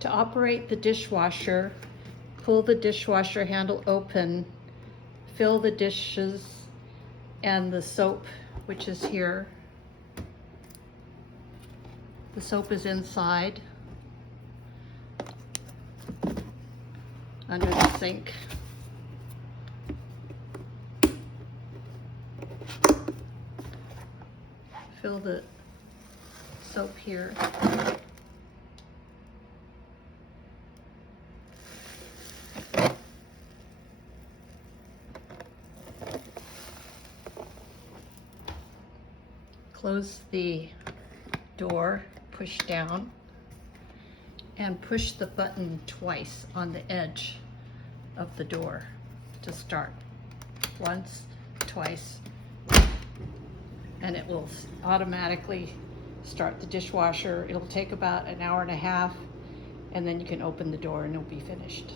To operate the dishwasher, pull the dishwasher handle open, fill the dishes and the soap, which is here. The soap is inside, under the sink. Fill the soap here. Close the door, push down, and push the button twice on the edge of the door to start. Once, twice, and it will automatically start the dishwasher. It'll take about an hour and a half, and then you can open the door and it'll be finished.